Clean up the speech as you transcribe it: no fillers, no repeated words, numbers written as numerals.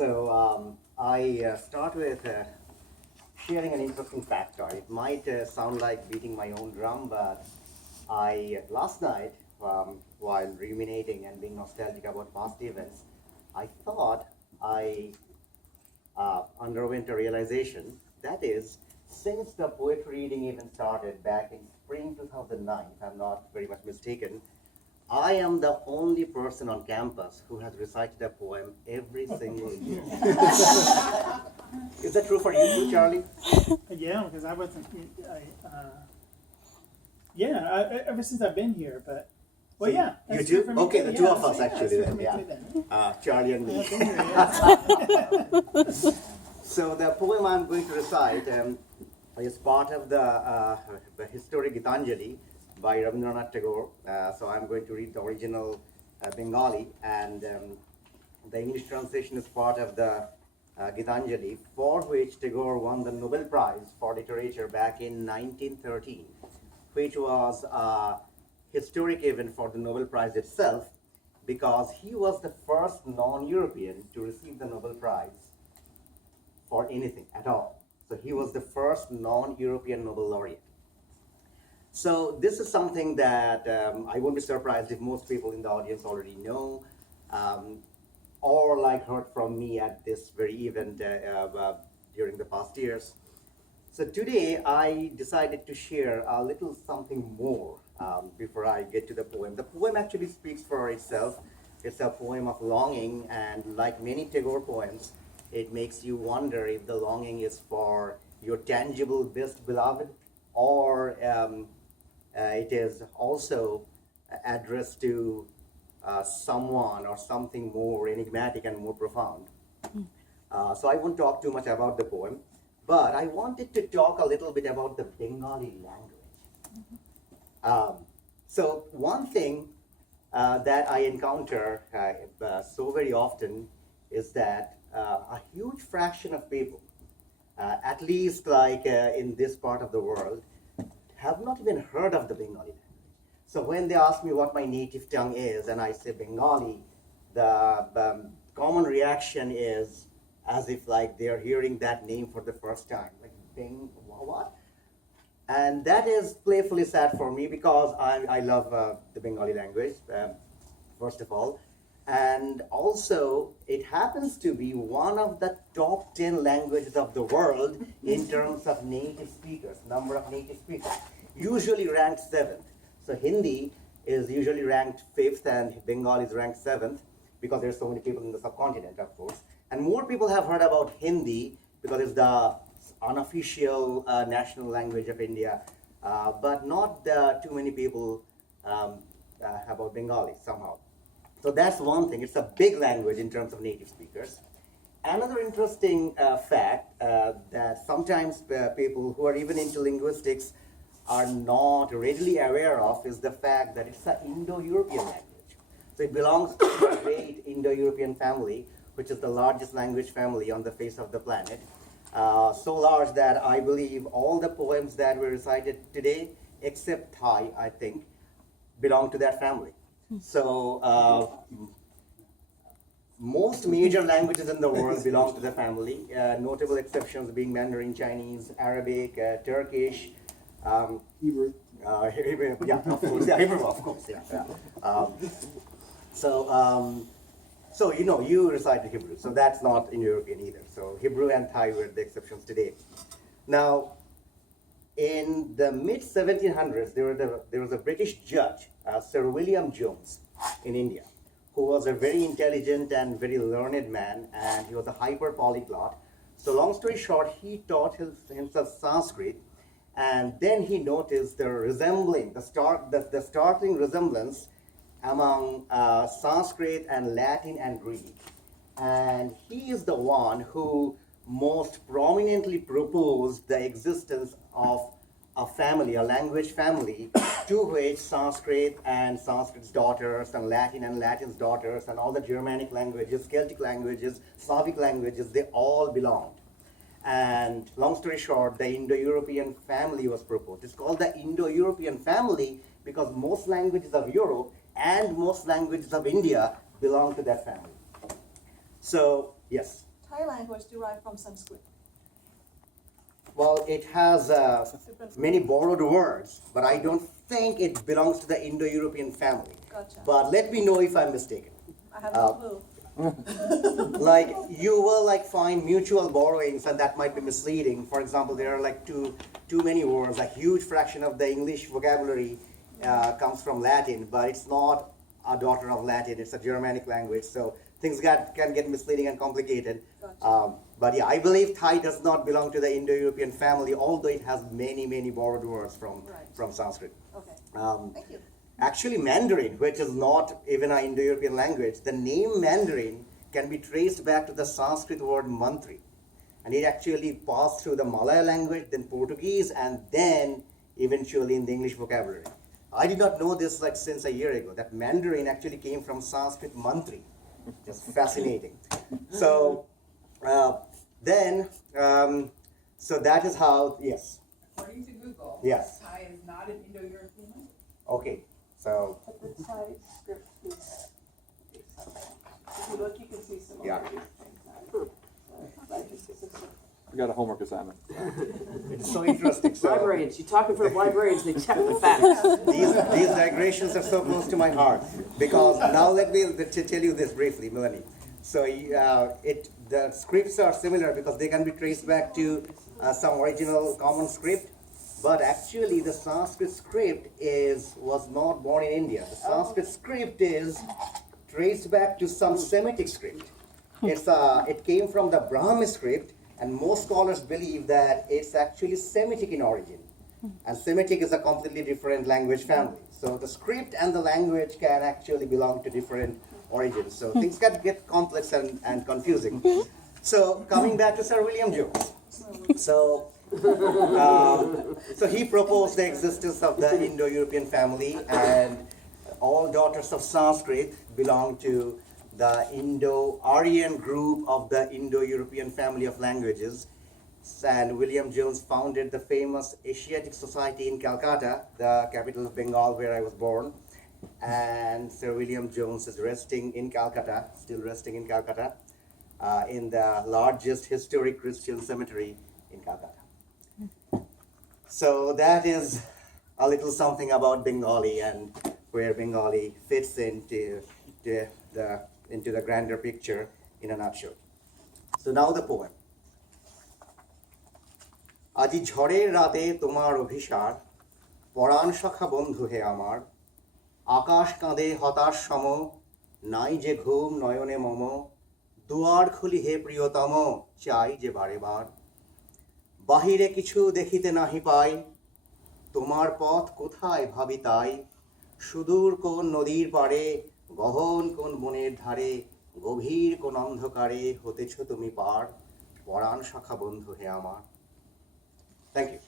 I start with sharing an interesting factoid. It might sound like beating my own drum, but I last night, while ruminating and being nostalgic about past events, I thought I underwent a realization. That is, since the poetry reading even started back in spring 2009, if I'm not very much mistaken, I am the only person on campus who has recited a poem every single year. Is that true for you too, Charlie? Yeah, because I wasn't. Ever since I've been here, but well, So yeah. you that's do? true for me Okay, too. the two Yeah, of us yeah, actually that's then, true for me too then. Charlie and Yeah, me. I've been here, yeah. So the poem I'm going to recite is part of the historic Gitanjali by Rabindranath Tagore. So I'm going to read the original Bengali, and the English translation is part of the Gitanjali, for which Tagore won the Nobel Prize for Literature back in 1913, which was a historic event for the Nobel Prize itself, because he was the first non-European to receive the Nobel Prize for anything at all. So he was the first non-European Nobel laureate. So this is something that I won't be surprised if most people in the audience already know, um, or like heard from me at this very event during the past years. So today I decided to share a little something more before I get to the poem. The poem actually speaks for itself. It's a poem of longing, and like many Tagore poems, it makes you wonder if the longing is for your tangible best beloved, or it is also addressed to someone or something more enigmatic and more profound. So I won't talk too much about the poem, but I wanted to talk a little bit about the Bengali language. So one thing that I encounter so very often is that a huge fraction of people, at least like in this part of the world, have not even heard of the Bengali language. So when they ask me what my native tongue is, and I say Bengali, the common reaction is as if like they're hearing that name for the first time, like what? And that is playfully sad for me because I love the Bengali language, first of all. And also, it happens to be one of the top 10 languages of the world in terms of native speakers, number of native speakers, usually ranked 7th. So Hindi is usually ranked 5th and Bengali is ranked 7th because there's so many people in the subcontinent, of course. And more people have heard about Hindi because it's the unofficial national language of India, but not too many people about Bengali somehow. So that's one thing. It's a big language in terms of native speakers. Another interesting fact that sometimes people who are even into linguistics are not readily aware of is the fact that it's an Indo-European language. So it belongs to the great Indo-European family, which is the largest language family on the face of the planet. So large that I believe all the poems that were recited today, except Thai, I think, belong to that family. So most major languages in the world belong to the family, notable exceptions being Mandarin Chinese, Arabic, Turkish, Hebrew. Hebrew, yeah, of course, yeah, Hebrew, of course, yeah. So you know, you recited Hebrew, so that's not Indo-European either. So Hebrew and Thai were the exceptions today. Now, in the mid 1700s, there was a British judge, Sir William Jones, in India, who was a very intelligent and very learned man, and he was a hyper polyglot. So long story short, he taught himself Sanskrit, and then he noticed the startling resemblance among Sanskrit and Latin and Greek. And he is the one who most prominently proposed the existence of a family, a language family, to which Sanskrit and Sanskrit's daughters and Latin's daughters and all the Germanic languages, Celtic languages, Slavic languages, they all belonged. And long story short, the Indo-European family was proposed. It's called the Indo-European family because most languages of Europe and most languages of India belong to that family. So Yes. Thai language derived from Sanskrit. Well, it has Different. many borrowed words, but I don't think it belongs to the Indo-European family. Gotcha. But let me know if I'm mistaken. I have no clue. Like you will like find mutual borrowings, and that might be misleading. For example, there are like too many words. A huge fraction of the English vocabulary comes from Latin, but it's not a daughter of Latin. It's a Germanic language, so things can get misleading and complicated. Gotcha. But yeah, I believe Thai does not belong to the Indo-European family, although it has many borrowed words Right. from Sanskrit. Okay. Thank you. Actually, Mandarin, which is not even an Indo-European language, the name Mandarin can be traced back to the Sanskrit word mantri. And it actually passed through the Malay language, then Portuguese, and then eventually in the English vocabulary. I did not know this like since a year ago, that Mandarin actually came from Sanskrit mantri. Just fascinating. So so that is how, yes. According to Google, Yes. Thai is not an Indo-European language. Okay, so But the Thai script is, if you look, you can see some of Yeah. We got a homework assignment. it's so interesting. So Librarians, you're talking for librarians, they check the facts. these digressions are so close to my heart because now let me tell you this briefly, Melanie. So the scripts are similar because they can be traced back to some original common script, but actually the Sanskrit script was not born in India. The Sanskrit script is traced back to some Semitic script. It came from the Brahmi script, and most scholars believe that it's actually Semitic in origin. And Semitic is a completely different language family. So the script and the language can actually belong to different origins. So things can get complex and confusing. So coming back to Sir William Jones. So he proposed the existence of the Indo-European family, and all daughters of Sanskrit belong to the Indo-Aryan group of the Indo-European family of languages. And William Jones founded the famous Asiatic Society in Calcutta, the capital of Bengal where I was born. And Sir William Jones is resting in Calcutta, still resting in Calcutta, in the largest historic Christian cemetery in Calcutta. So that is a little something about Bengali and where Bengali fits into the grander picture in a nutshell. So now the poem. আজি ঝড়ের রাতে তোমার অভিসার পরাণ সখা বন্ধু হে আমার আকাশ কাঁদে হতাশ সম নাই যে ঘুম নয়নে মম দুয়ার খুলি হে প্রিয়তম চাই যে বারে বার বাহিরে কিছু দেখিতে নাহি পাই তোমার পথ কোথায় ভাবি তাই সুদূর কোন নদীর পাড়ে গহন কোন বনের ধারে গভীর কোন অন্ধকারে হতেছ তুমি পার পরাণ সখা বন্ধু হে আমার। Thank you.